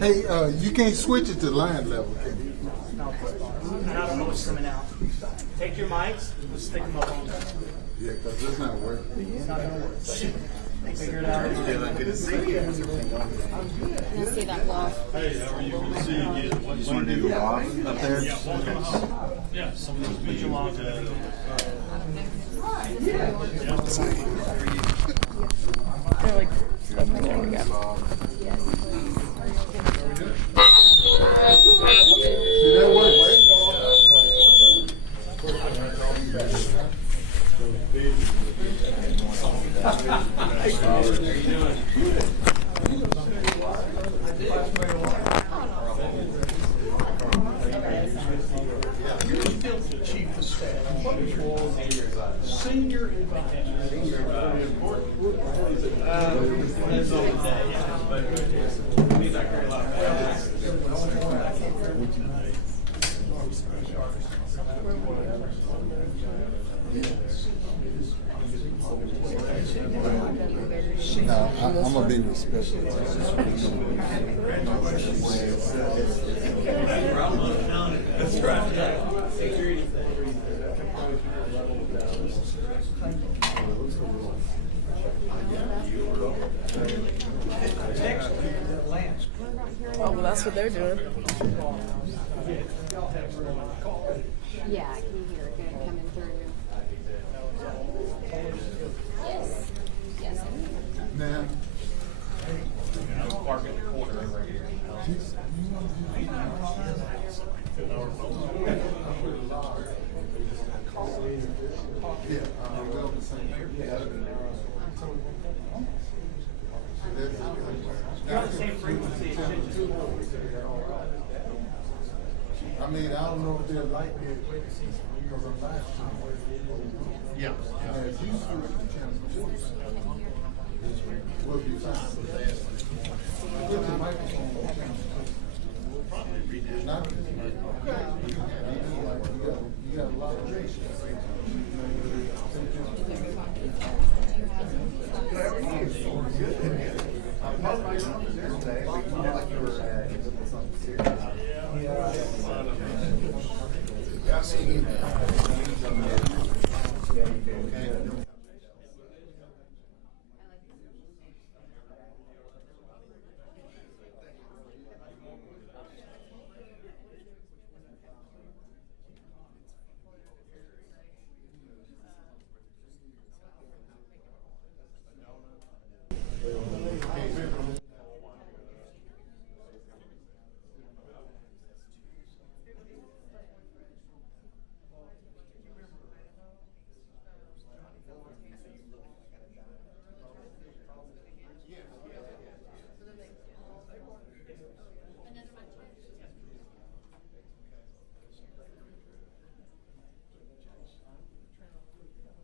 Hey, you can't switch it to line level, can you? No, and I don't know what's coming out. Take your mics, let's stick them up on there. Yeah, because it's not working. It's not gonna work. Figure it out. Good to see you. I see that vlog. Hey, how are you? Good to see you again. You just want to do the vlog up there? Yeah, some of those video logs. They're like, there we go. See, that works, right? Chief of staff. Senior advisor. Very important. No, I'm gonna be respectful. That's right. Oh, well, that's what they're doing. Yeah, I can hear it good coming through. Yes. Yes. Now, Park in the corner right here. yeah, we're on the same. You're on the same frequency. I mean, I don't know if they're like it because I'm not sure. Yeah. If you switch the channel too, we'll be fine. Put the microphone on channel two. Not you got a lot of things.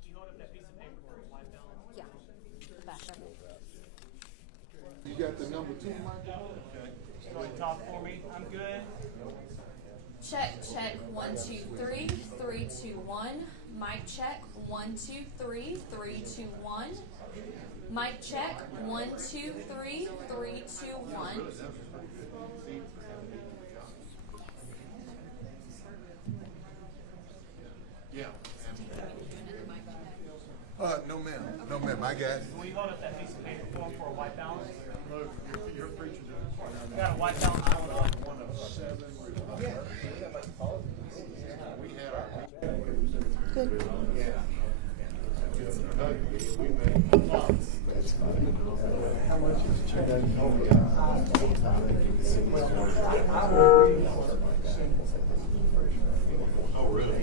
Do you hold up that piece of paper for a white balance? Yeah. The back of it. You got the number 2 mic? Go ahead and talk for me. I'm good. Check, check, 1, 2, 3, 3, 2, 1. Mic check, 1, 2, 3, 3, 2, 1. Mic check, 1, 2, 3, 3, 2, 1. Yeah. No ma'am. No ma'am, I got it. Will you hold up that piece of paper for him for a white balance? Got a white balance going on. Good.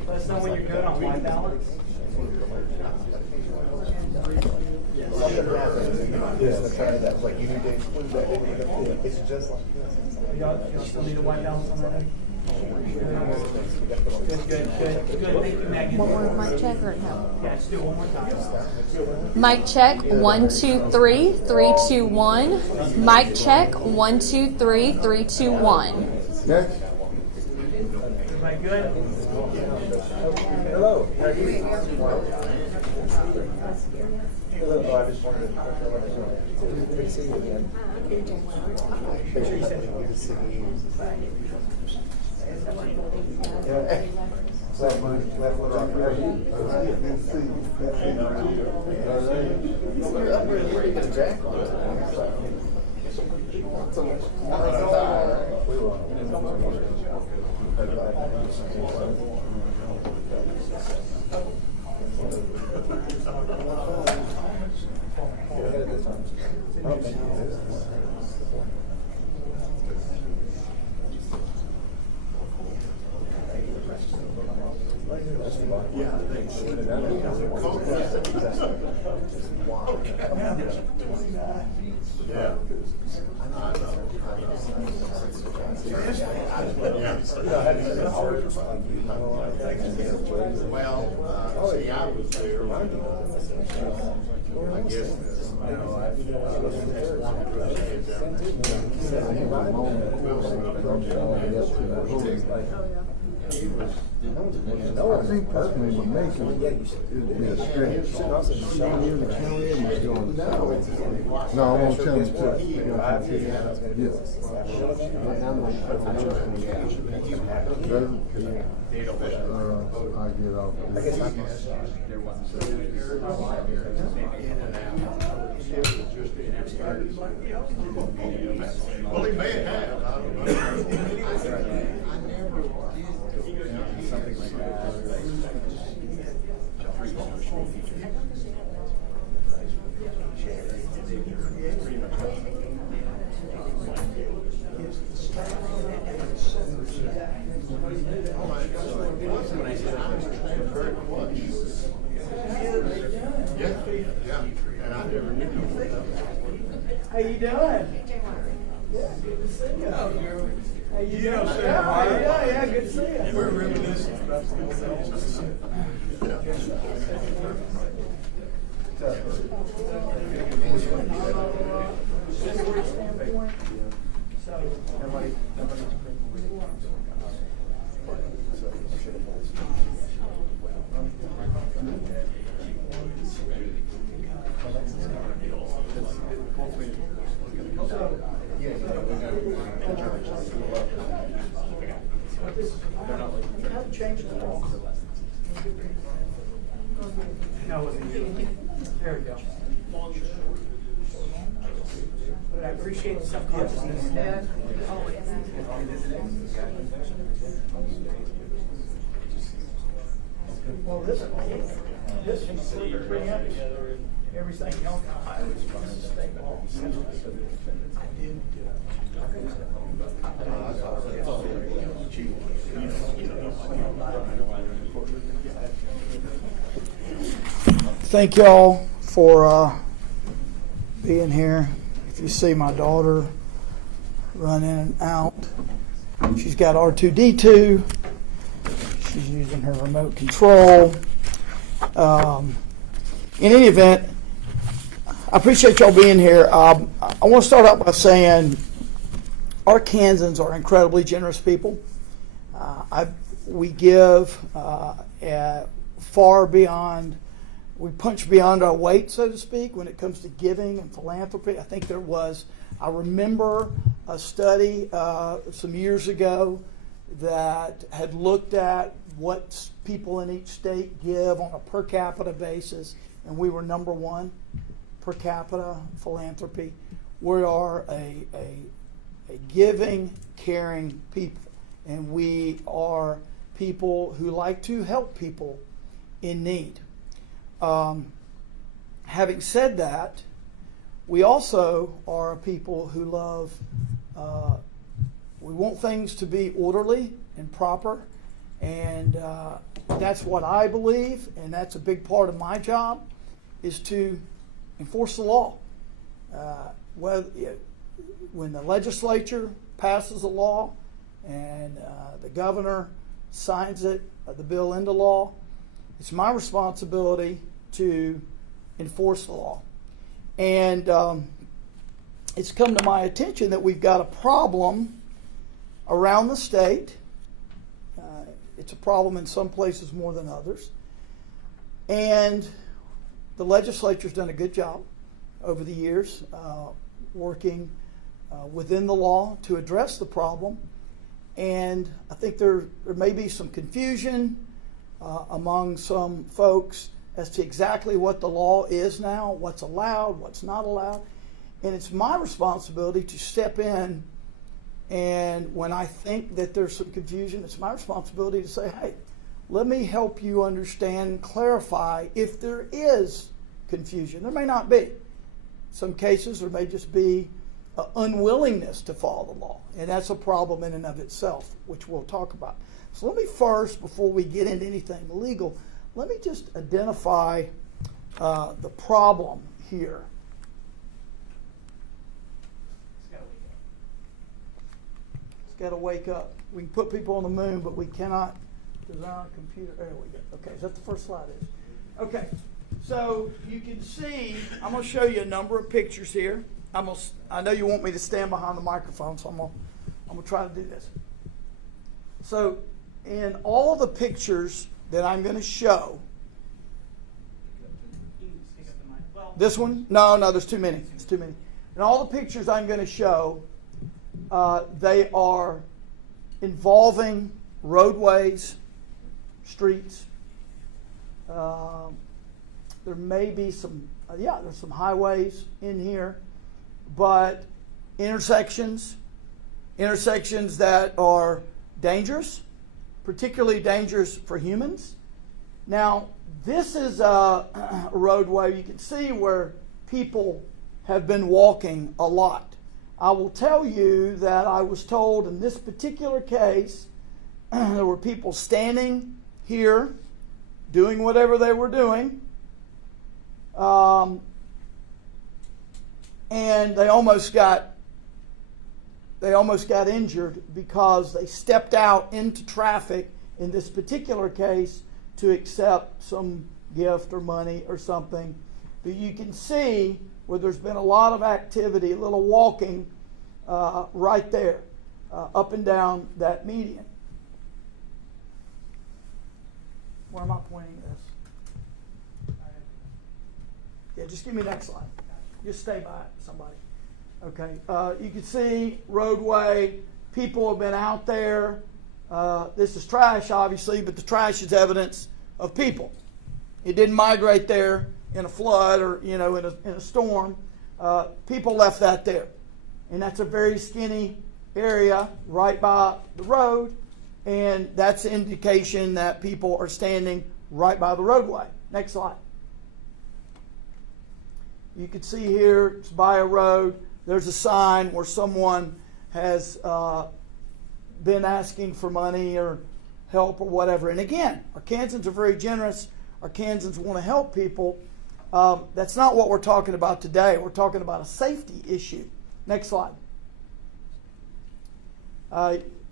Let us know when you're good on white balance. Like you need to include that in the, it's just like this. Y'all still need a white balance on that? Good, good. Thank you, Maggie. One more mic check or no? Yeah, let's do it one more time. Mic check, 1, 2, 3, 3, 2, 1. Mic check, 1, 2, 3, 3, 2, 1. Next. Everybody good? Hello. You Oh, I just wanted to good to see you again. Make sure you send me good to see you. Yeah. Left foot off. I'm really get a jack on tonight. We will. You're ahead of this time. Oh, thank you. Yeah, thanks. Well, see, I was there. I guess, I think that's when you make it, it'd be a stretch. You're the county and you're doing the salary. No, I won't tell them to. Yes. I get off. well, he may have, I don't know. I never. Something like that. Yeah, and I never knew. How you doing? Yeah, good to see you. How you doing? Yeah, good to see you. We're reminiscing about No, it wasn't you. There we go. But I appreciate the self-consciousness. Well, this one's pretty up. Everything else, I was from the state law. I did. Thank y'all for being here. If you see my daughter run in and out, she's got R2D2. She's using her remote control. In any event, I appreciate y'all being here. I want to start out by saying Arkansans are incredibly generous people. We give far beyond, we punch beyond our weight, so to speak, when it comes to giving and philanthropy. I think I remember a study some years ago that had looked at what people in each state give on a per capita basis, and we were number one per capita philanthropy. We are a giving, caring people, and we are people who like to help people in need. Having said that, we also are a people who love, we want things to be orderly and proper, and that's what I believe, and that's a big part of my job, is to enforce the law. When the legislature passes a law and the governor signs it, the bill into law, it's my responsibility to enforce the law. And it's come to my attention that we've got a problem around the state. It's a problem in some places more than others. And the legislature's done a good job over the years working within the law to address the problem. And I think there may be some confusion among some folks as to exactly what the law is now, what's allowed, what's not allowed. And it's my responsibility to step in, and when I think that there's some confusion, it's my responsibility to say, hey, let me help you understand, clarify if there is confusion. There may not be. In some cases, there may just be an unwillingness to follow the law, and that's a problem in and of itself, which we'll talk about. So let me first, before we get into anything legal, let me just identify the problem here. It's got to wake up. We can put people on the moon, but we cannot design a computer. There we go. Okay, is that the first slide? Is okay. So you can see, I'm going to show you a number of pictures here. I know you want me to stand behind the microphone, so I'm going to try to do this. So in all the pictures that I'm going to show, this one? No, there's too many. It's too many. In all the pictures I'm going to show, they are involving roadways, streets. There may be some, there's some highways in here, but intersections that are dangerous, particularly dangerous for humans. Now, this is a roadway you can see where people have been walking a lot. I will tell you that I was told in this particular case, there were people standing here doing whatever they were doing, and they almost got injured because they stepped out into traffic in this particular case to accept some gift or money or something. But you can see where there's been a lot of activity, a little walking right there, up and down that median. Where am I pointing this? Yeah, just give me the next slide. Just stay by it, somebody. Okay, you can see roadway, people have been out there. This is trash, obviously, but the trash is evidence of people. It didn't migrate there in a flood or, in a storm. People left that there. And that's a very skinny area right by the road, and that's an indication that people are standing right by the roadway. Next slide. You can see here, it's by a road. There's a sign where someone has been asking for money or help or whatever. And again, Arkansans are very generous. Arkansans want to help people. That's not what we're talking about today. We're talking about a safety issue. Next slide.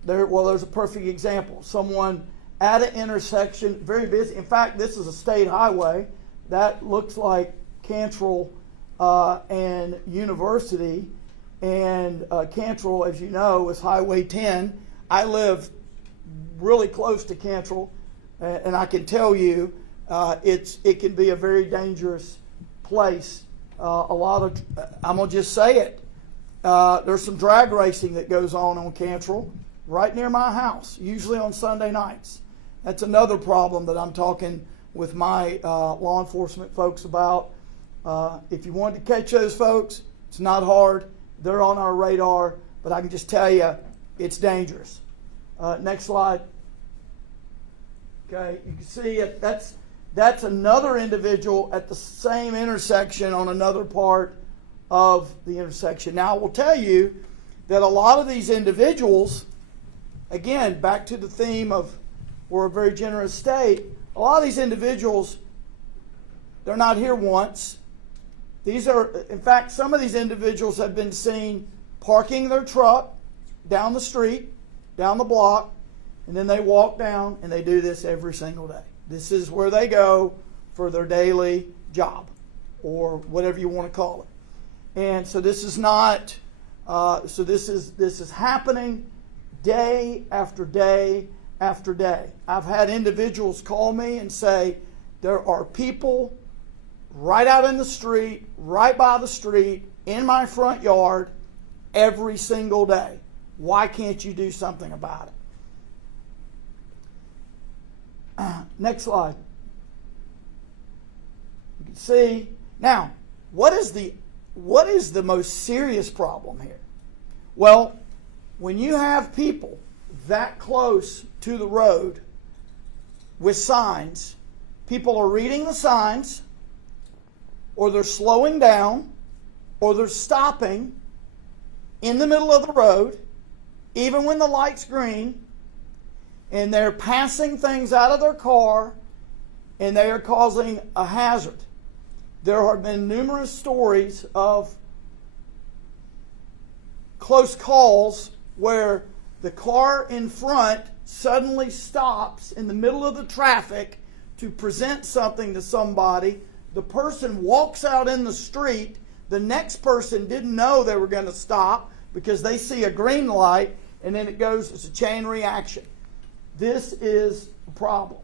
There's a perfect example. Someone at an intersection, very busy. In fact, this is a state highway. That looks like Cantrell and University. And Cantrell, as you know, is Highway 10. I live really close to Cantrell, and I can tell you it can be a very dangerous place. I'm going to just say it. There's some drag racing that goes on Cantrell right near my house, usually on Sunday nights. That's another problem that I'm talking with my law enforcement folks about. If you want to catch those folks, it's not hard. They're on our radar, but I can just tell you it's dangerous. Next slide. Okay, you can see it. That's another individual at the same intersection on another part of the intersection. Now, I will tell you that a lot of these individuals, again, back to the theme of we're a very generous state, a lot of these individuals, they're not here once. In fact, some of these individuals have been seen parking their truck down the street, down the block, and then they walk down, and they do this every single day. This is where they go for their daily job, or whatever you want to call it. And so this is not. This is happening day after day after day. I've had individuals call me and say there are people right out in the street, right by the street, in my front yard, every single day. Why can't you do something about it? Next slide. You can see now what is the most serious problem here? Well, when you have people that close to the road with signs, people are reading the signs, or they're slowing down, or they're stopping in the middle of the road, even when the light's green, and they're passing things out of their car, and they are causing a hazard. There have been numerous stories of close calls where the car in front suddenly stops in the middle of the traffic to present something to somebody. The person walks out in the street. The next person didn't know they were going to stop because they see a green light, and then it's a chain reaction. This is a problem.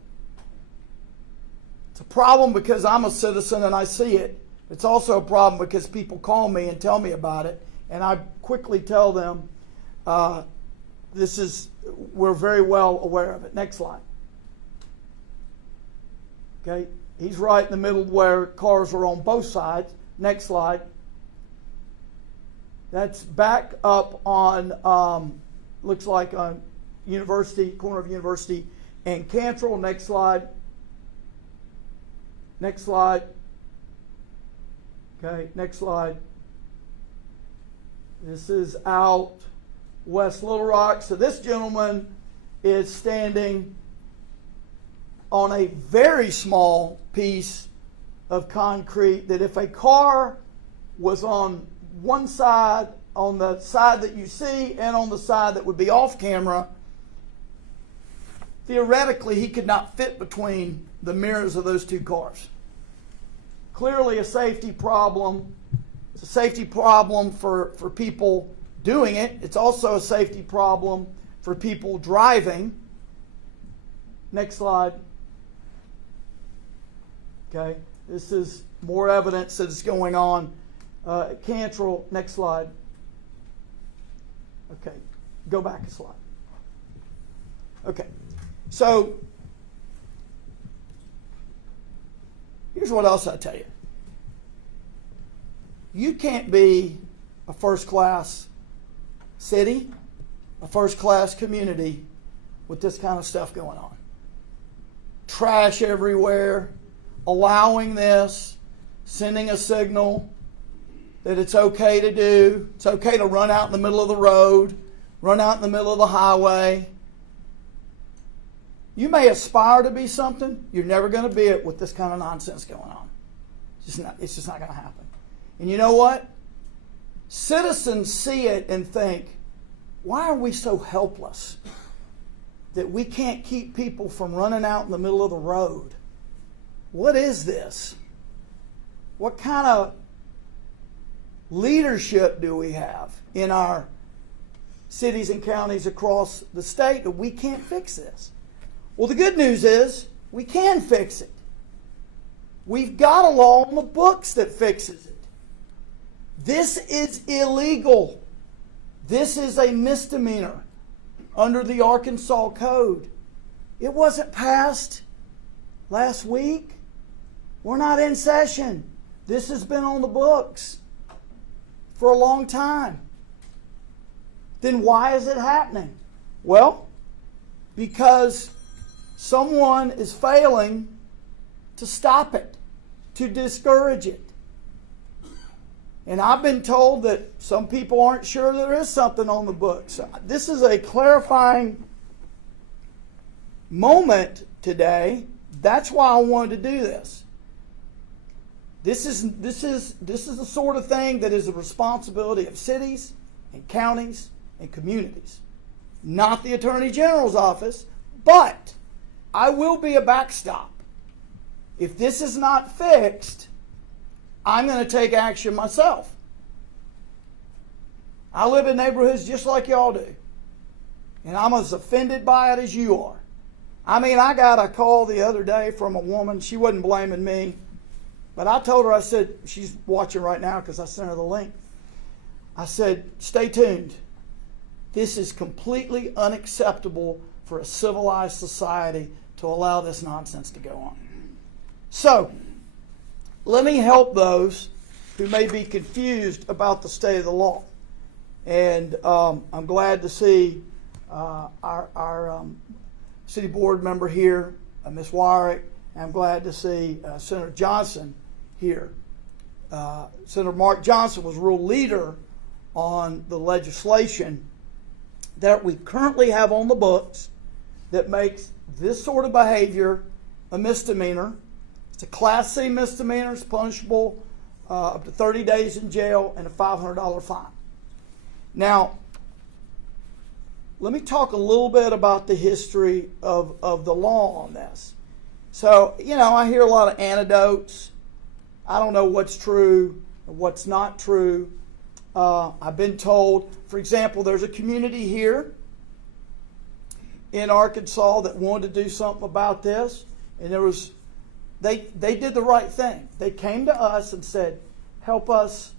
It's a problem because I'm a citizen and I see it. It's also a problem because people call me and tell me about it, and I quickly tell them we're very well aware of it. Next slide. Okay, he's right in the middle where cars are on both sides. Next slide. That's back up on, looks like on University, corner of University and Cantrell. Next slide. Next slide. Okay, next slide. This is out West Little Rock. So this gentleman is standing on a very small piece of concrete that if a car was on one side, on the side that you see, and on the side that would be off camera, theoretically he could not fit between the mirrors of those two cars. Clearly a safety problem. It's a safety problem for people doing it. It's also a safety problem for people driving. Next slide. Okay, this is more evidence that it's going on at Cantrell. Next slide. Okay, go back a slide. Okay, so here's what else I tell you. You can't be a first-class city, a first-class community with this kind of stuff going on. Trash everywhere, allowing this, sending a signal that it's okay to do. It's okay to run out in the middle of the road, run out in the middle of the highway. You may aspire to be something. You're never going to be it with this kind of nonsense going on. It's just not going to happen. And you know what? Citizens see it and think, why are we so helpless that we can't keep people from running out in the middle of the road? What is this? What kind of leadership do we have in our cities and counties across the state that we can't fix this? Well, the good news is we can fix it. We've got a law on the books that fixes it. This is illegal. This is a misdemeanor under the Arkansas Code. It wasn't passed last week. We're not in session. This has been on the books for a long time. Then why is it happening? Well, because someone is failing to stop it, to discourage it. And I've been told that some people aren't sure there is something on the books. This is a clarifying moment today. That's why I wanted to do this. This is the sort of thing that is the responsibility of cities and counties and communities, not the Attorney General's office. But I will be a backstop. If this is not fixed, I'm going to take action myself. I live in neighborhoods just like y'all do, and I'm as offended by it as you are. I mean, I got a call the other day from a woman. She wasn't blaming me. But I told her, I said, she's watching right now because I sent her the link. I said, stay tuned. This is completely unacceptable for a civilized society to allow this nonsense to go on. So, let me help those who may be confused about the state of the law. And I'm glad to see our city board member here, Ms. Wyrick. I'm glad to see Senator Johnson here. Senator Mark Johnson was real leader on the legislation that we currently have on the books that makes this sort of behavior a misdemeanor. It's a Class C misdemeanor. It's punishable up to 30 days in jail and a $500 fine. Now, let me talk a little bit about the history of the law on this. So, I hear a lot of anecdotes. I don't know what's true and what's not true. I've been told, for example, there's a community here in Arkansas that wanted to do something about this, and they did the right thing. They came to us and said, help us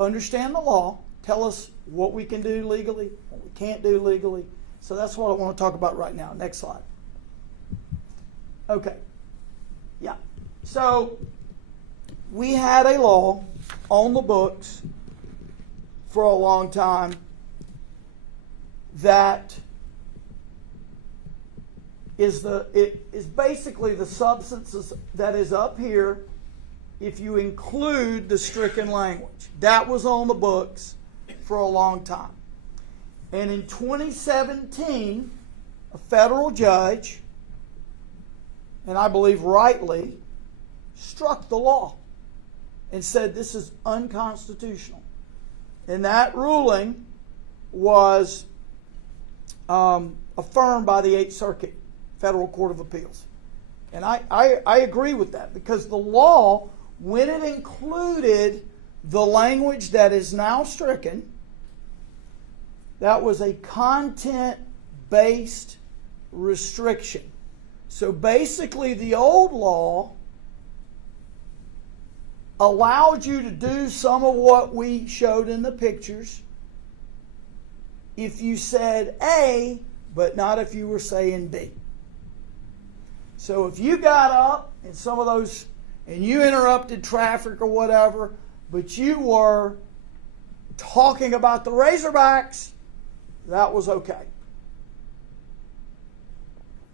understand the law, tell us what we can do legally, what we can't do legally. So that's what I want to talk about right now. Next slide. Okay. Yeah. So we had a law on the books for a long time that is basically the substances that is up here if you include the stricken language. That was on the books for a long time. And in 2017, a federal judge, and I believe rightly, struck the law and said this is unconstitutional. And that ruling was affirmed by the 8th Circuit Federal Court of Appeals. And I agree with that, because the law, when it included the language that is now stricken, that was a content-based restriction. So basically the old law allowed you to do some of what we showed in the pictures if you said A, but not if you were saying B. So if you got up in some of those and you interrupted traffic or whatever, but you were talking about the Razorbacks, that was okay.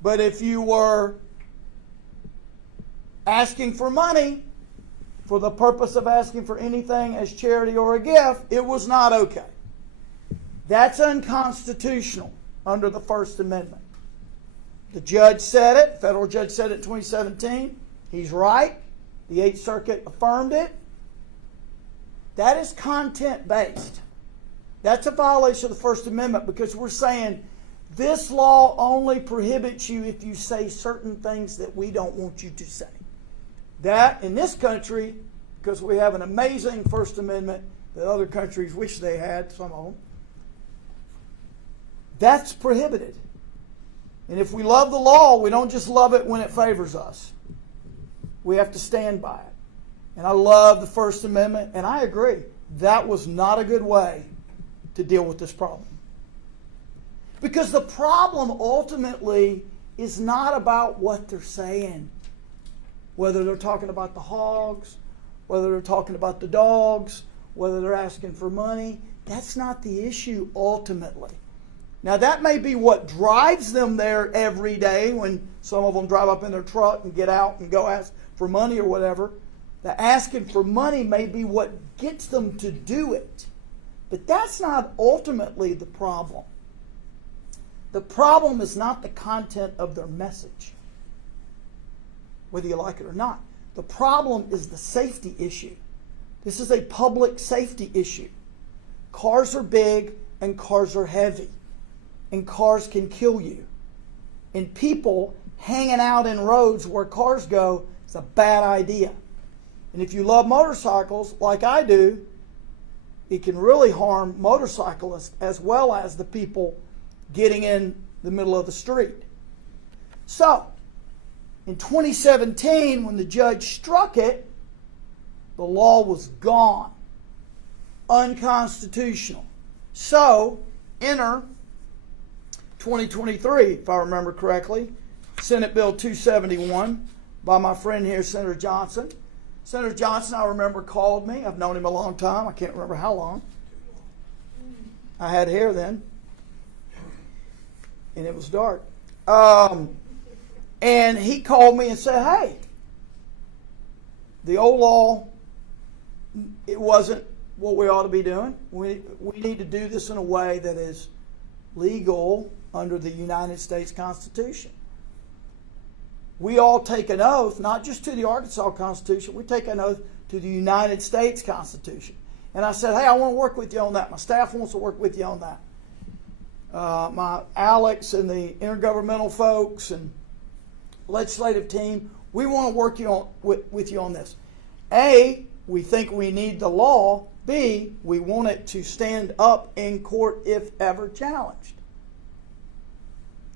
But if you were asking for money for the purpose of asking for anything as charity or a gift, it was not okay. That's unconstitutional under the First Amendment. The judge said it, federal judge said it in 2017. He's right. The 8th Circuit affirmed it. That is content-based. That's a violation of the First Amendment, because we're saying this law only prohibits you if you say certain things that we don't want you to say. That, in this country, because we have an amazing First Amendment that other countries wish they had, some of them, that's prohibited. And if we love the law, we don't just love it when it favors us. We have to stand by it. And I love the First Amendment, and I agree. That was not a good way to deal with this problem. Because the problem ultimately is not about what they're saying. Whether they're talking about the hogs, whether they're talking about the dogs, whether they're asking for money. That's not the issue ultimately. Now that may be what drives them there every day when some of them drive up in their truck and get out and go ask for money or whatever. The asking for money may be what gets them to do it. But that's not ultimately the problem. The problem is not the content of their message, whether you like it or not. The problem is the safety issue. This is a public safety issue. Cars are big and cars are heavy, and cars can kill you. And people hanging out in roads where cars go is a bad idea. And if you love motorcycles like I do, it can really harm motorcyclists as well as the people getting in the middle of the street. So, In 2017, when the judge struck it, the law was gone. Unconstitutional. So, enter 2023, if I remember correctly, Senate Bill 271 by my friend here, Senator Johnson. Senator Johnson, I remember, called me. I've known him a long time. I can't remember how long. I had hair then, and it was dark. And he called me and said, hey, the old law, it wasn't what we ought to be doing. We need to do this in a way that is legal under the United States Constitution. We all take an oath, not just to the Arkansas Constitution, we take an oath to the United States Constitution. And I said, hey, I want to work with you on that. My staff wants to work with you on that. My Alex and the intergovernmental folks and legislative team, we want to work with you on this. A, we think we need the law. B, we want it to stand up in court if ever challenged.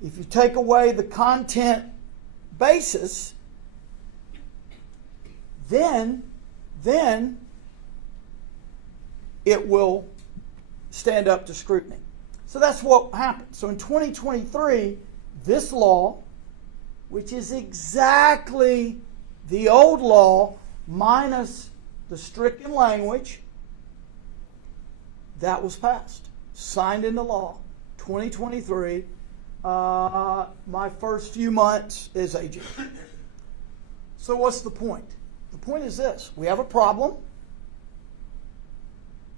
If you take away the content basis, then it will stand up to scrutiny. So that's what happened. So in 2023, this law, which is exactly the old law minus the stricken language, that was passed, signed into law, 2023. My first few months as agent. So what's the point? The point is this. We have a problem.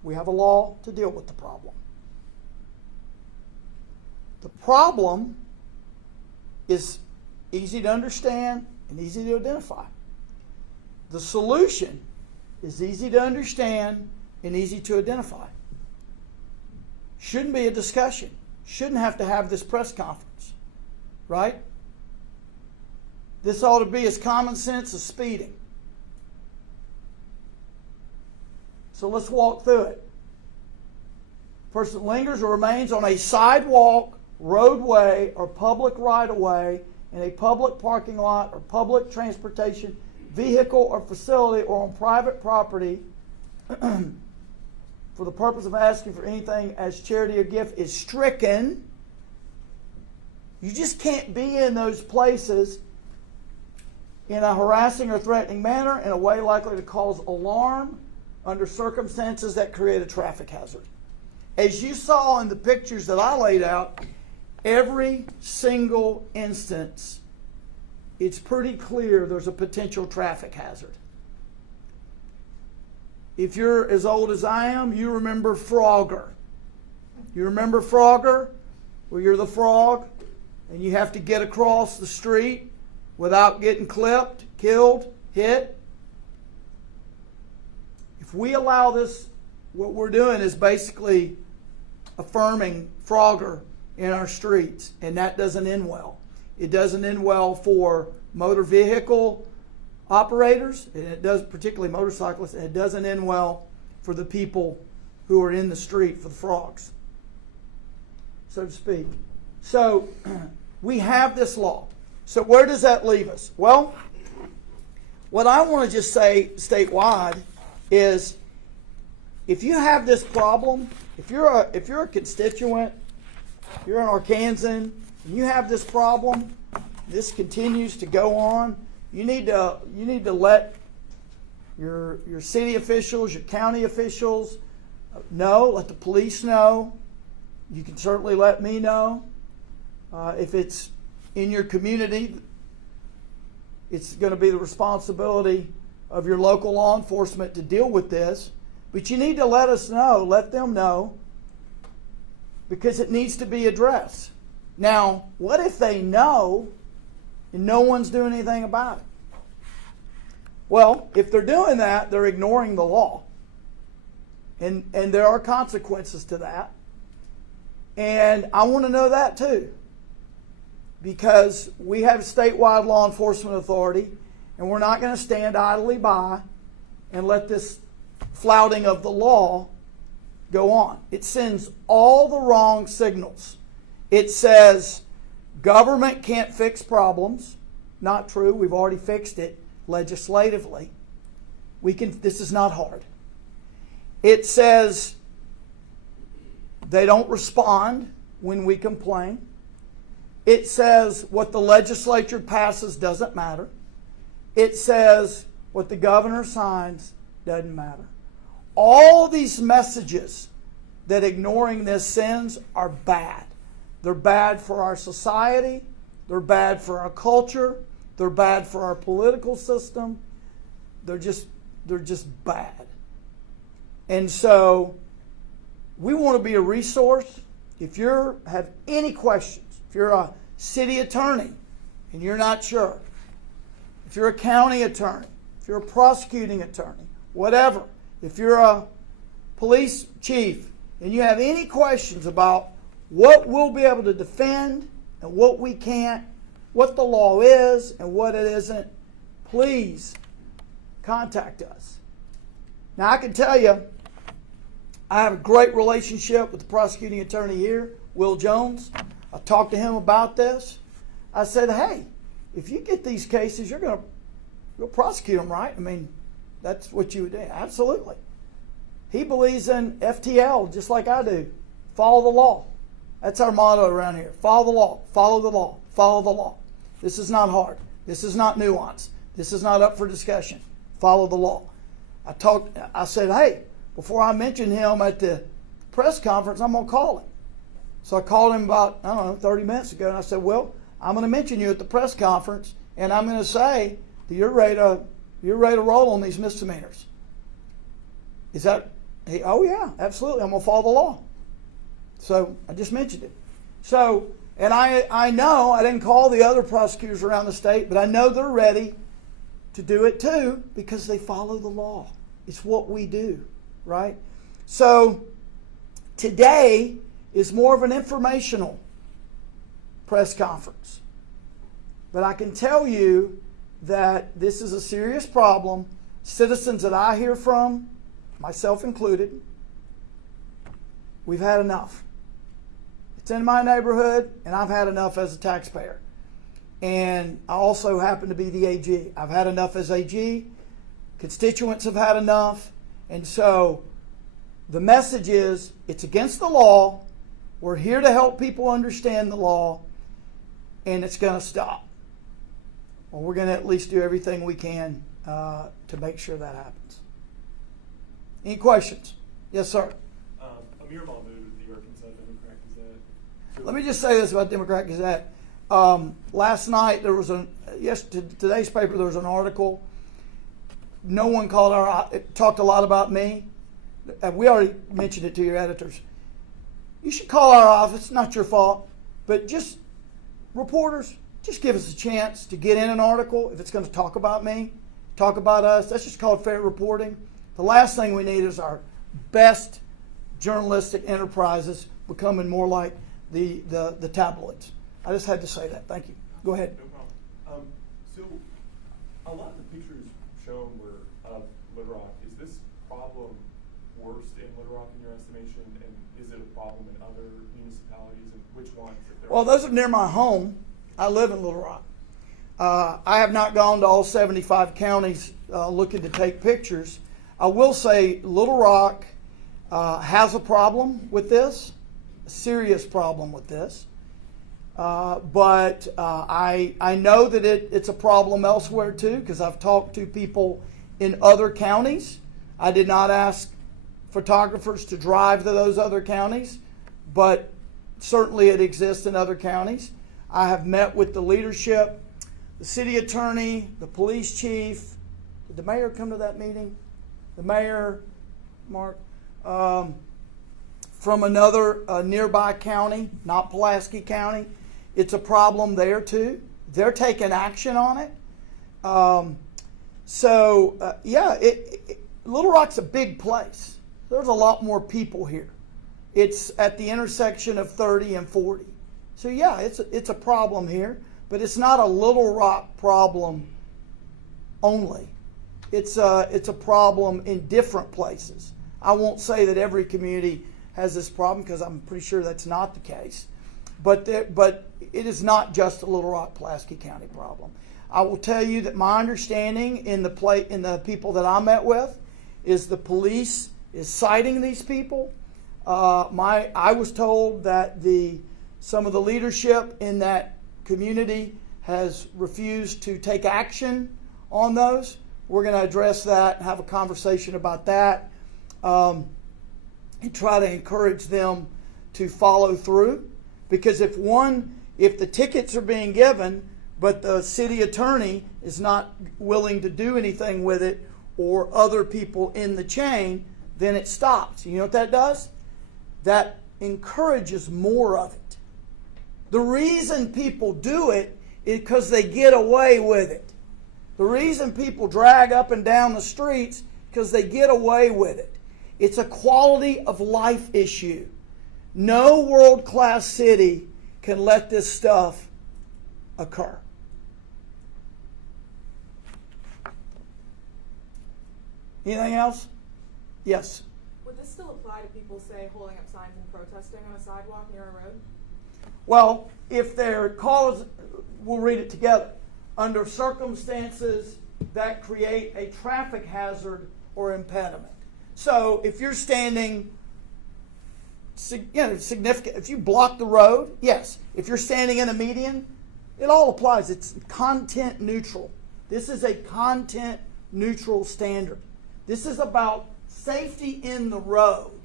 We have a law to deal with the problem. The problem is easy to understand and easy to identify. The solution is easy to understand and easy to identify. Shouldn't be a discussion. Shouldn't have to have this press conference, right? This ought to be as common sense as speeding. So let's walk through it. Person lingers or remains on a sidewalk, roadway, or public right-of-way in a public parking lot or public transportation vehicle or facility or on private property for the purpose of asking for anything as charity or gift is stricken. You just can't be in those places in a harassing or threatening manner in a way likely to cause alarm under circumstances that create a traffic hazard. As you saw in the pictures that I laid out, every single instance, it's pretty clear there's a potential traffic hazard. If you're as old as I am, you remember Frogger. You remember Frogger? Where you're the frog and you have to get across the street without getting clipped, killed, hit. If we allow this, what we're doing is basically affirming Frogger in our streets, and that doesn't end well. It doesn't end well for motor vehicle operators, and it does, particularly motorcyclists, and it doesn't end well for the people who are in the street, for the frogs, so to speak. So we have this law. So where does that leave us? Well, what I want to just say statewide is, if you have this problem, if you're a constituent, you're an Arkansan, and you have this problem, this continues to go on, you need to let your city officials, your county officials know, let the police know. You can certainly let me know. If it's in your community, it's going to be the responsibility of your local law enforcement to deal with this. But you need to let us know, let them know, because it needs to be addressed. Now, what if they know and no one's doing anything about it? Well, if they're doing that, they're ignoring the law. And there are consequences to that. And I want to know that too. Because we have statewide law enforcement authority, and we're not going to stand idly by and let this flouting of the law go on. It sends all the wrong signals. It says government can't fix problems. Not true. We've already fixed it legislatively. This is not hard. It says they don't respond when we complain. It says what the legislature passes doesn't matter. It says what the governor signs doesn't matter. All these messages that ignoring this sends are bad. They're bad for our society. They're bad for our culture. They're bad for our political system. They're just bad. And so we want to be a resource. If you have any questions, if you're a city attorney and you're not sure, if you're a county attorney, if you're a prosecuting attorney, whatever, if you're a police chief and you have any questions about what we'll be able to defend and what we can't, what the law is and what it isn't, please contact us. Now, I can tell you, I have a great relationship with the prosecuting attorney here, Will Jones. I talked to him about this. I said, hey, if you get these cases, you're going to prosecute them, right? I mean, that's what you would do. Absolutely. He believes in FTL just like I do. Follow the law. That's our motto around here. Follow the law. Follow the law. Follow the law. This is not hard. This is not nuanced. This is not up for discussion. Follow the law. I said, hey, before I mention him at the press conference, I'm going to call him. So I called him about, 30 minutes ago, and I said, well, I'm going to mention you at the press conference, and I'm going to say that you're ready to roll on these misdemeanors. Is that, oh yeah, absolutely, I'm going to follow the law. So I just mentioned it. So, and I know, I didn't call the other prosecutors around the state, but I know they're ready to do it too because they follow the law. It's what we do, right? So today is more of an informational press conference. But I can tell you that this is a serious problem. Citizens that I hear from, myself included, we've had enough. It's in my neighborhood, and I've had enough as a taxpayer. And I also happen to be the AG. I've had enough as AG. Constituents have had enough. And so the message is, it's against the law. We're here to help people understand the law, and it's going to stop. Well, we're going to at least do everything we can to make sure that happens. Any questions? Yes, sir. Amir Mahmood with the Arkansas Democrat Gazette. Let me just say this about Democrat Gazette. Last night there was today's paper there was an article. No one talked a lot about me. We already mentioned it to your editors. You should call our office. Not your fault, but just reporters, just give us a chance to get in an article if it's going to talk about me, talk about us. That's just called fair reporting. The last thing we need is our best journalistic enterprises becoming more like the tabloids. I just had to say that. Thank you. Go ahead. No problem. So a lot of the pictures shown were of Little Rock. Is this problem worse in Little Rock in your estimation? And is it a problem in other municipalities? And which ones? Well, those are near my home. I live in Little Rock. I have not gone to all 75 counties looking to take pictures. I will say Little Rock has a problem with this, a serious problem with this. But I know that it's a problem elsewhere too, because I've talked to people in other counties. I did not ask photographers to drive to those other counties, but certainly it exists in other counties. I have met with the leadership, the city attorney, the police chief. Did the mayor come to that meeting? The mayor, Mark, from another nearby county, not Pulaski County. It's a problem there too. They're taking action on it. Little Rock's a big place. There's a lot more people here. It's at the intersection of 30 and 40. So yeah, it's a problem here, but it's not a Little Rock problem only. It's a problem in different places. I won't say that every community has this problem because I'm pretty sure that's not the case. But it is not just a Little Rock, Pulaski County problem. I will tell you that my understanding in the people that I met with is the police is citing these people. I was told that some of the leadership in that community has refused to take action on those. We're going to address that and have a conversation about that, and try to encourage them to follow through. Because if the tickets are being given, but the city attorney is not willing to do anything with it, or other people in the chain, then it stops. You know what that does? That encourages more of it. The reason people do it is because they get away with it. The reason people drag up and down the streets because they get away with it. It's a quality of life issue. No world-class city can let this stuff occur. Anything else? Yes. Would this still apply to people, say, holding up signs and protesting on a sidewalk near a road? Well, if they're cause, we'll read it together. Under circumstances that create a traffic hazard or impediment. So if you're standing, significant, if you block the road, yes. If you're standing in a median, it all applies. It's content neutral. This is a content neutral standard. This is about safety in the road.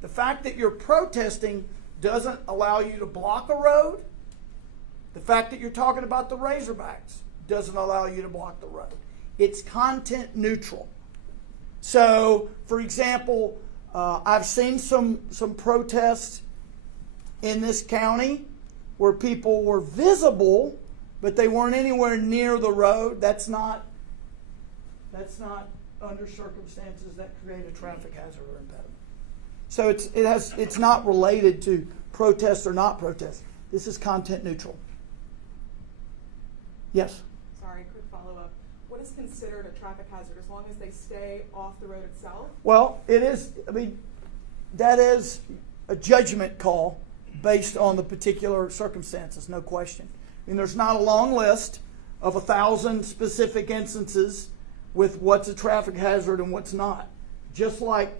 The fact that you're protesting doesn't allow you to block a road. The fact that you're talking about the Razorbacks doesn't allow you to block the road. It's content neutral. So, for example, I've seen some protests in this county where people were visible, but they weren't anywhere near the road. That's not under circumstances that create a traffic hazard or impediment. So it's not related to protest or not protest. This is content neutral. Yes? Sorry, quick follow-up. What is considered a traffic hazard as long as they stay off the road itself? Well, it is, that is a judgment call based on the particular circumstances, no question. There's not a long list of 1,000 specific instances with what's a traffic hazard and what's not. Just like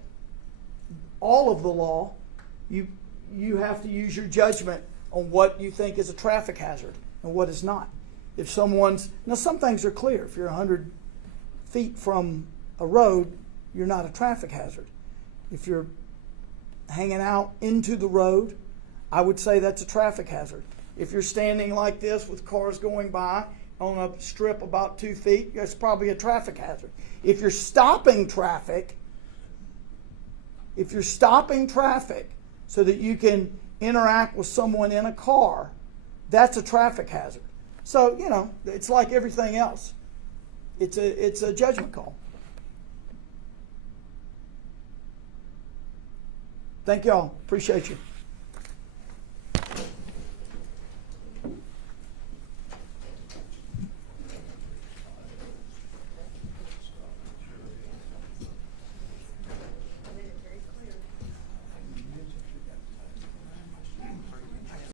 all of the law, you have to use your judgment on what you think is a traffic hazard and what is not. If now some things are clear. If you're 100 feet from a road, you're not a traffic hazard. If you're hanging out into the road, I would say that's a traffic hazard. If you're standing like this with cars going by on a strip about 2 feet, that's probably a traffic hazard. If you're stopping traffic so that you can interact with someone in a car, that's a traffic hazard. So, it's like everything else. It's a judgment call. Thank y'all. Appreciate you.